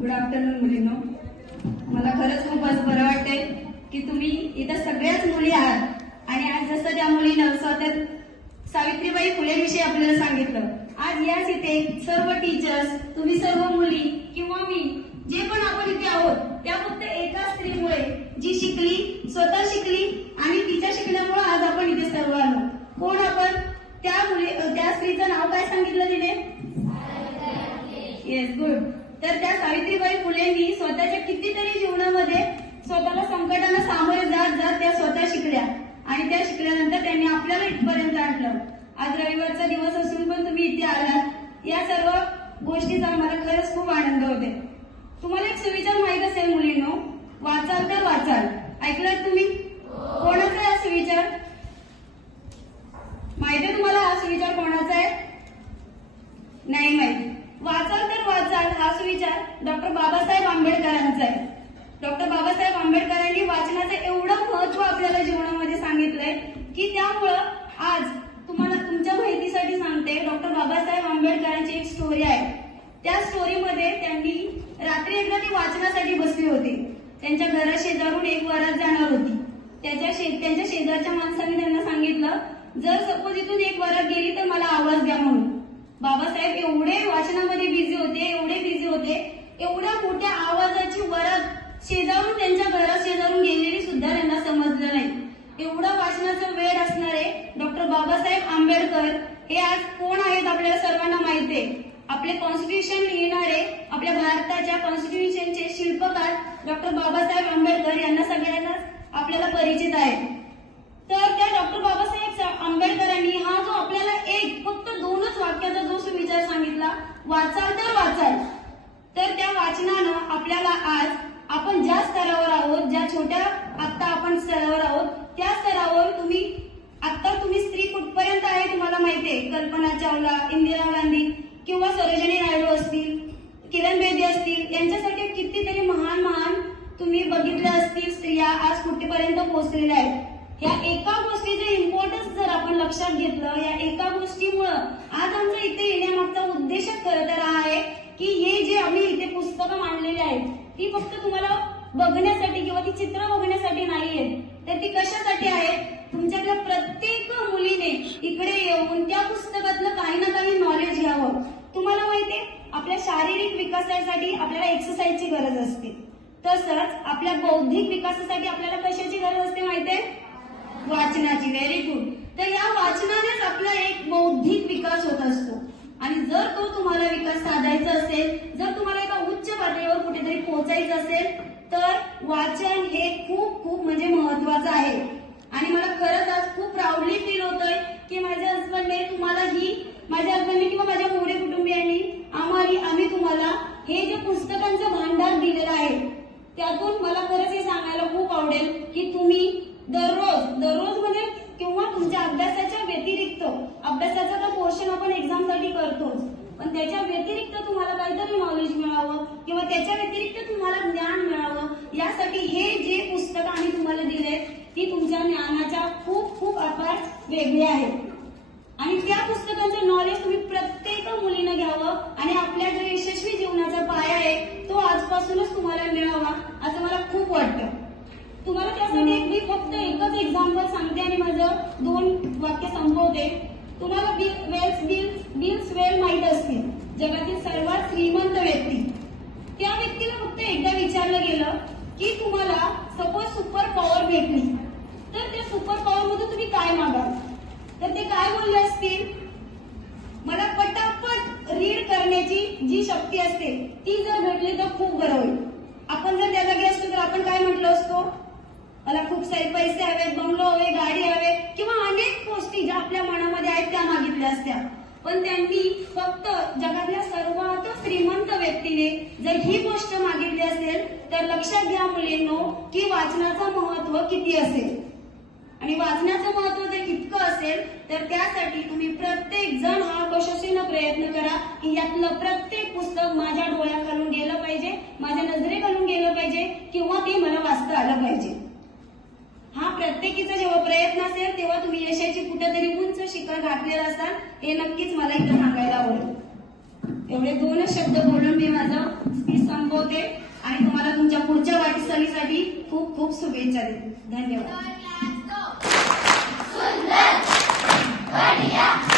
Good afternoon मुलींनो. मला खरंच खूपच बरं वाटतंय की तुम्ही इथं सगळ्याच मुली आहात. आणि आज जसं त्या मुलीनं स्वतः सावित्रीबाई फुले विषयी आपल्याला सांगितलं. आज याच इथे सर्व टीचर्स तुम्ही सर्व मुली किंवा मी जे पण आपण इथे आहोत त्या फक्त एका स्त्रीमुळे जी शिकली स्वतः शिकली आणि तिच्या शिकल्यामुळे आज आपण इथे सर्व आलो कोण आपण त्या मुली त्या स्त्रीचं नाव काय सांगितलं तिने येस गुड तर त्या सावित्रीबाई फुलेंनी स्वतःच्या कितीतरी जीवनामध्ये स्वतःला संकटांना सामोरे जात जात त्या स्वतः शिकल्या. आणि त्या शिकल्यानंतर त्यांनी आपल्याला इथपर्यंत आणलं. आज रविवारचा दिवस असून पण तुम्ही इथे आलात. या सर्व गोष्टीचा मला खरंच खूप आनंद होते तुम्हाला एक सुविचार माहीत असेल मुलींनो वाचाल तर वाचाल. ऐकलात तुम्ही? कोणाचा आहे सुविचार? माहिती आहे तुम्हाला हा सुविचार कोणाचा आहे? नाही माहिती. वाचाल तर वाचाल. बाबासाहेब आंबेडकरांचा आहे. डॉक्टर बाबासाहेब आंबेडकरांनी वाचनाचं एवढं महत्त्व आपल्याला जीवनामध्ये सांगितलंय की त्यामुळं आज तुम्हाला तुमच्या माहितीसाठी सांगते डॉक्टर बाबासाहेब आंबेडकरांची एक स्टोरी आहे. त्या स्टोरीमध्ये त्यांनी रात्री एकदा ती वाचनासाठी बसली होती. त्यांच्या घरा शेजारून एक वरात जाणार होती. त्याच्या शे त्यांच्या शेजारच्या माणसाने त्यांना सांगितलं जर सपोज इथून एक वरात गेली तर मला आवाज द्या म्हणून. बाबासाहेब एवढे वाचनामध्ये बिझी होते एवढे बिझी होते एवढ्या मोठ्या आवाजाची वरात शेजारून त्यांच्या घरा शेजारून गेलेली सुद्धा त्यांना समजलं नाही एवढं वाचनाचं वेळ असणारे डॉक्टर बाबासाहेब आंबेडकर हे आज कोण आहेत आपल्याला सर्वांना माहिती आहे? आपले कॉन्स्टिट्यूशन लिहिणारे आपल्या भारताच्या कॉन्स्टिट्यूशनचे शिल्पकार डॉक्टर बाबासाहेब आंबेडकर यांना सगळ्यांना आपल्याला परिचित आहे. तर त्या डॉक्टर बाबासाहेब आंबेडकरांनी हा जो आपल्याला एक फक्त दोनच वाक्याचा जो सुविचार सांगितला वाचाल तर वाचाल. तर त्या वाचनानं आपल्याला आज आपण ज्या स्तरावर आहोत ज्या छोट्या आत्ता आपण स्तरावर आहोत त्या स्तरावर तुम्ही आता तुम्ही स्त्री कुठपर्यंत आहे तुम्हाला माहितीये कल्पना चावला इंदिरा गांधी किंवा सरोजिनी नायडू असतील किरण बेदी असतील यांच्यासारखे कितीतरी महान महान तुम्ही बघितल्या असतील स्त्रिया आज कुठेपर्यंत पोहोचलेल्या आहेत? या एका गोष्टीचे इम्पॉर्टन्स जर आपण लक्षात घेतलं या एका गोष्टीमुळं आज आमचा इथे येण्यामागचा उद्देशच खरं तर हा आहे की हे जे आम्ही इथे पुस्तकं मांडलेली आहेत ती फक्त तुम्हाला बघण्यासाठी किंवा ती चित्र बघण्यासाठी नाही आहेत. तर ती कशासाठी आहेत? तुमच्यातल्या प्रत्येक मुलीने इकडे येऊन त्या पुस्तकातलं काही ना काही नॉलेज घ्यावं. तुम्हाला माहितीये आपल्या शारीरिक विकासासाठी आपल्याला एक्सरसाइजची गरज असते. तसंच आपल्या बौद्धिक विकासासाठी आपल्याला कशाची गरज असते माहितीये? वाचनाची. व्हेरी गुड तर या वाचनानेच आपला एक बौद्धिक विकास होत असतो. आणि जर तो तुम्हाला विकास साधायचा असेल जर तुम्हाला एका उच्च पातळीवर कुठेतरी पोहोचायचं असेल तर वाचन हे खूप खूप म्हणजे महत्वाचं आहे आणि मला खरंच आज खूप प्राऊडली फील होतोय की माझ्या हजबंडने तुम्हाला ही माझ्या हजबंडने किंवा माझ्या मोठे कुटुंबियांनी आम्हाला आम्ही तुम्हाला हे जे पुस्तकांचं भांडार दिलेलं आहे त्यातून मला खरंच हे सांगायला खूप आवडेल की तुम्ही दररोज दररोज म्हणजे किंवा तुमच्या अभ्यासाच्या व्यतिरिक्त अभ्यासाचा तर पोर्शन आपण एक्झामसाठी करतोच पण त्याच्या व्यतिरिक्त तुम्हाला काहीतरी नॉलेज मिळावं किंवा त्याच्या व्यतिरिक्त तुम्हाला ज्ञान मिळावं. यासाठी हे जे पुस्तकं आम्ही तुम्हाला दिलेत ती तुमच्या ज्ञानाच्या खूप खूप अपार वेगळे आहेत आणि त्या पुस्तकांचं नॉलेज तुम्ही प्रत्येक मुलीनं घ्यावं आणि आपल्या जो यशस्वी जीवनाचा पाया आहे तो आजपासूनच तुम्हाला मिळावा असं मला खूप वाटतं. तुम्हाला त्यासाठी मी फक्त एकच एक्झाम्पल सांगते आणि माझं दोन वाक्य संपवते. तुम्हाला Bill Wells Bill Bills well माहीत असतील जगातील सर्वात श्रीमंत व्यक्ती त्या व्यक्तीला फक्त एकदा विचारलं गेलं की तुम्हाला सपोज सुपर नाही. तर त्या सुपर पॉवर मधून तुम्ही काय मागाल? तर ते काय बोलले असतील? मला पटापट रीड करण्याची जी शक्ती असते ती जर भेटली तर खूप बरं होईल. आपण जर त्या जागी असतो तर आपण काय म्हटलो असतो? मला खूप सारे पैसे हवे बंगलो हवे गाडी हवे किंवा अनेक गोष्टी ज्या आपल्या मनामध्ये आहेत त्या मागितल्या असत्या. पण त्यांनी फक्त जगातल्या सर्वात श्रीमंत व्यक्तीने जर ही गोष्ट मागितली असेल तर लक्षात घ्या मुलींनो की वाचनाचा महत्त्व किती असेल? आणि वाचण्याचं महत्त्व जर इतकं असेल तर त्यासाठी तुम्ही प्रत्येक जण हा कशोशीनं प्रयत्न करा की यातलं प्रत्येक पुस्तक माझ्या डोळ्याखालून गेलं पाहिजे माझ्या नजरेखालून गेलं पाहिजे किंवा ते मला वाचता आलं पाहिजे. हा प्रत्येकीचा जेव्हा प्रयत्न असेल तेव्हा तुम्ही यशाची कुठेतरी उंच शिखर गाठलेलं असाल हे नक्कीच मला इथं सांगायला आवडेल. एवढे दोनच शब्द बोलून मी माझं संपवते. आणि तुम्हाला तुमच्या पुढच्या वाटचालीसाठी खूप खूप शुभेच्छा देते. धन्यवाद. सुंदर. बढ़िया.